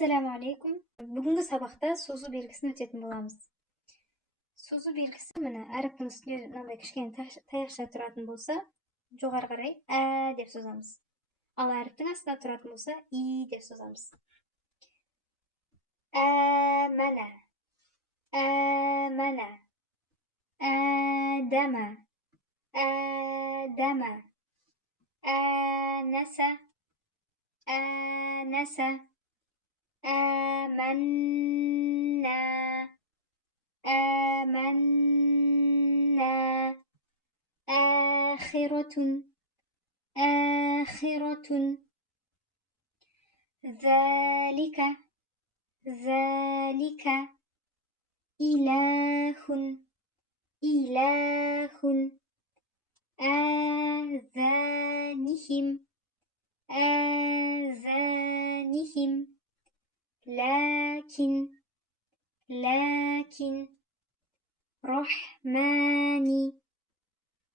Assalamu alaikum. Бүгінгі сабақта созу белгісін өтетін боламыз. Созу белгісі міне әріптің үстінде мынандай кішкене таяқша тұратын болса, жоғары қарай ә деп созамыз. Ал әріптің астында тұратын болса, и деп созамыз. Әмәнә, әмәнә, әдәмә, әдәмә, әнәсә, әнәсә, آمنا آمنا آخرة آخرة ذلك ذلك إله إله آذانهم آذانهم لكن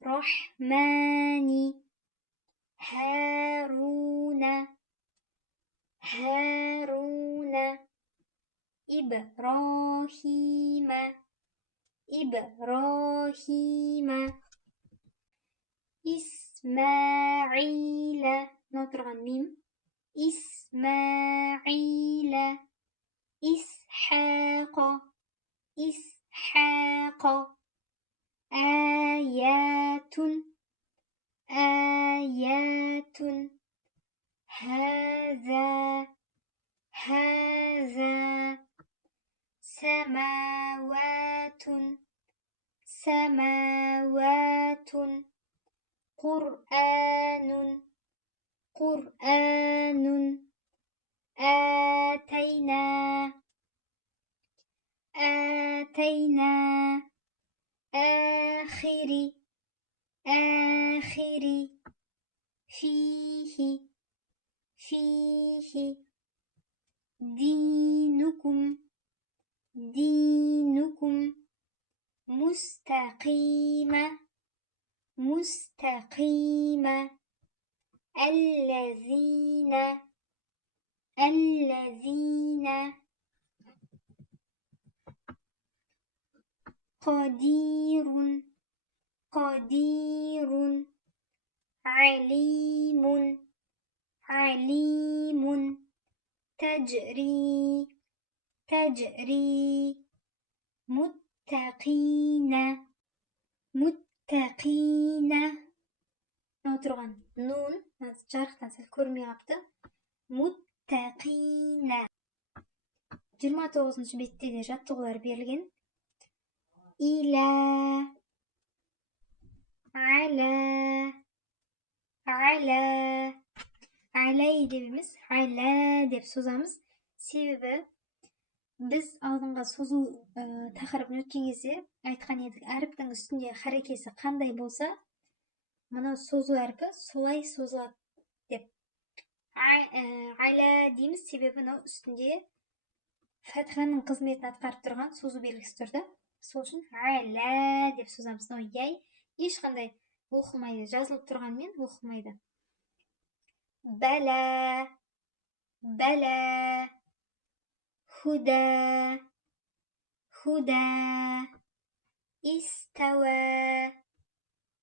رحماني هارون إبراهيم إسماعيل نطرق الميم إسماعيل إسحاق آيات هذا سماوات قرآن آتينا آخر فيه دينكم مستقيمة الذين قدير عليم تجري متقين отырған нун жарықтан сәл көрмей қапты. Muttaqina 29-шы бетте де жаттығулар берілген. Иля алай деп емес, ала деп созамыз. Себебі біз алдыңға созу тақырыбын өткен кезде айтқан едік, әріптің үстінде харекесі қандай болса, мынау созу әрпі солай созылады деп. Ала дейміз, себебі мынау үстінде фәтханың қызметін атқарып тұрған созу белгісі тұрды. Сол үшін ала деп созамыз. Мынау яй ешқандай оқылмайды, жазылып тұрғанмен оқылмайды. Бәлә худа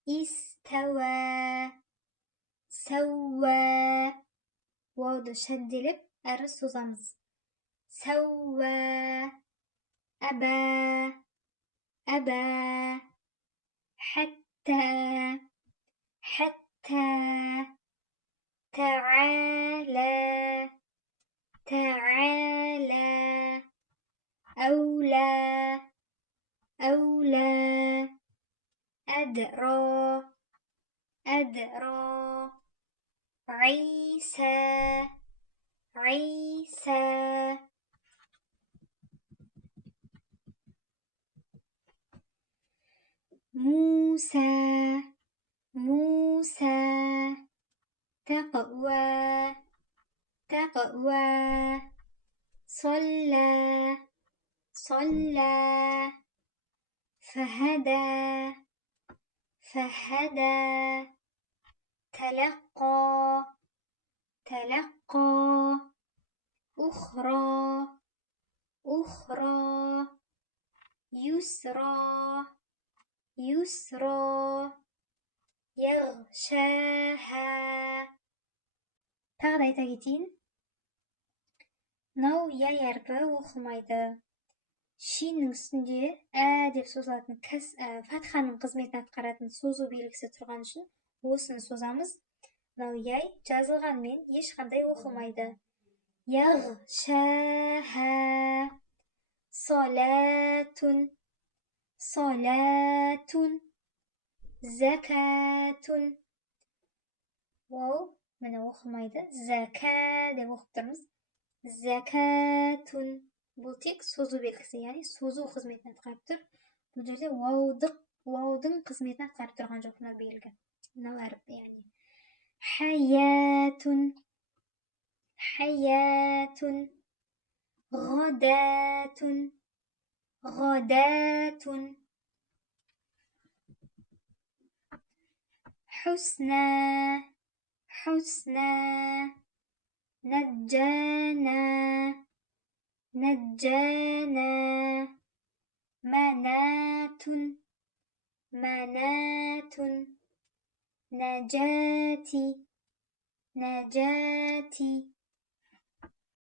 истауа сауа вауды шәдделеп әрі созамыз. Сауа әбә хәттә تعالى أولى أدرى عيسى موسى تقوى صلى فهدى تلقى أخرى أخرى يسرى يسرى يغشاها. тағы да айта кетейін, мынау яй әрпі оқылмайды. Шиннің үстінде ә деп созылатын фатханың қызметін атқаратын созу белгісі тұрған үшін осыны созамыз. Мынау яй жазылғанмен ешқандай оқылмайды. Яғшаха. Салатун салатун закатун. Ол міне оқылмайды. Зака деп оқып тұрмыз. Закатун. Бұл тек созу белгісі, яғни созу қызметін атқарып тұр. Бұл жерде уаудың қызметін атқарып тұрған жоқ мына белгі. Мынау әріп, яғни хаятун хаятун ғадатун ғадатун حسنى حسنى نجانا نجانا منات منات نجاتي نجاتي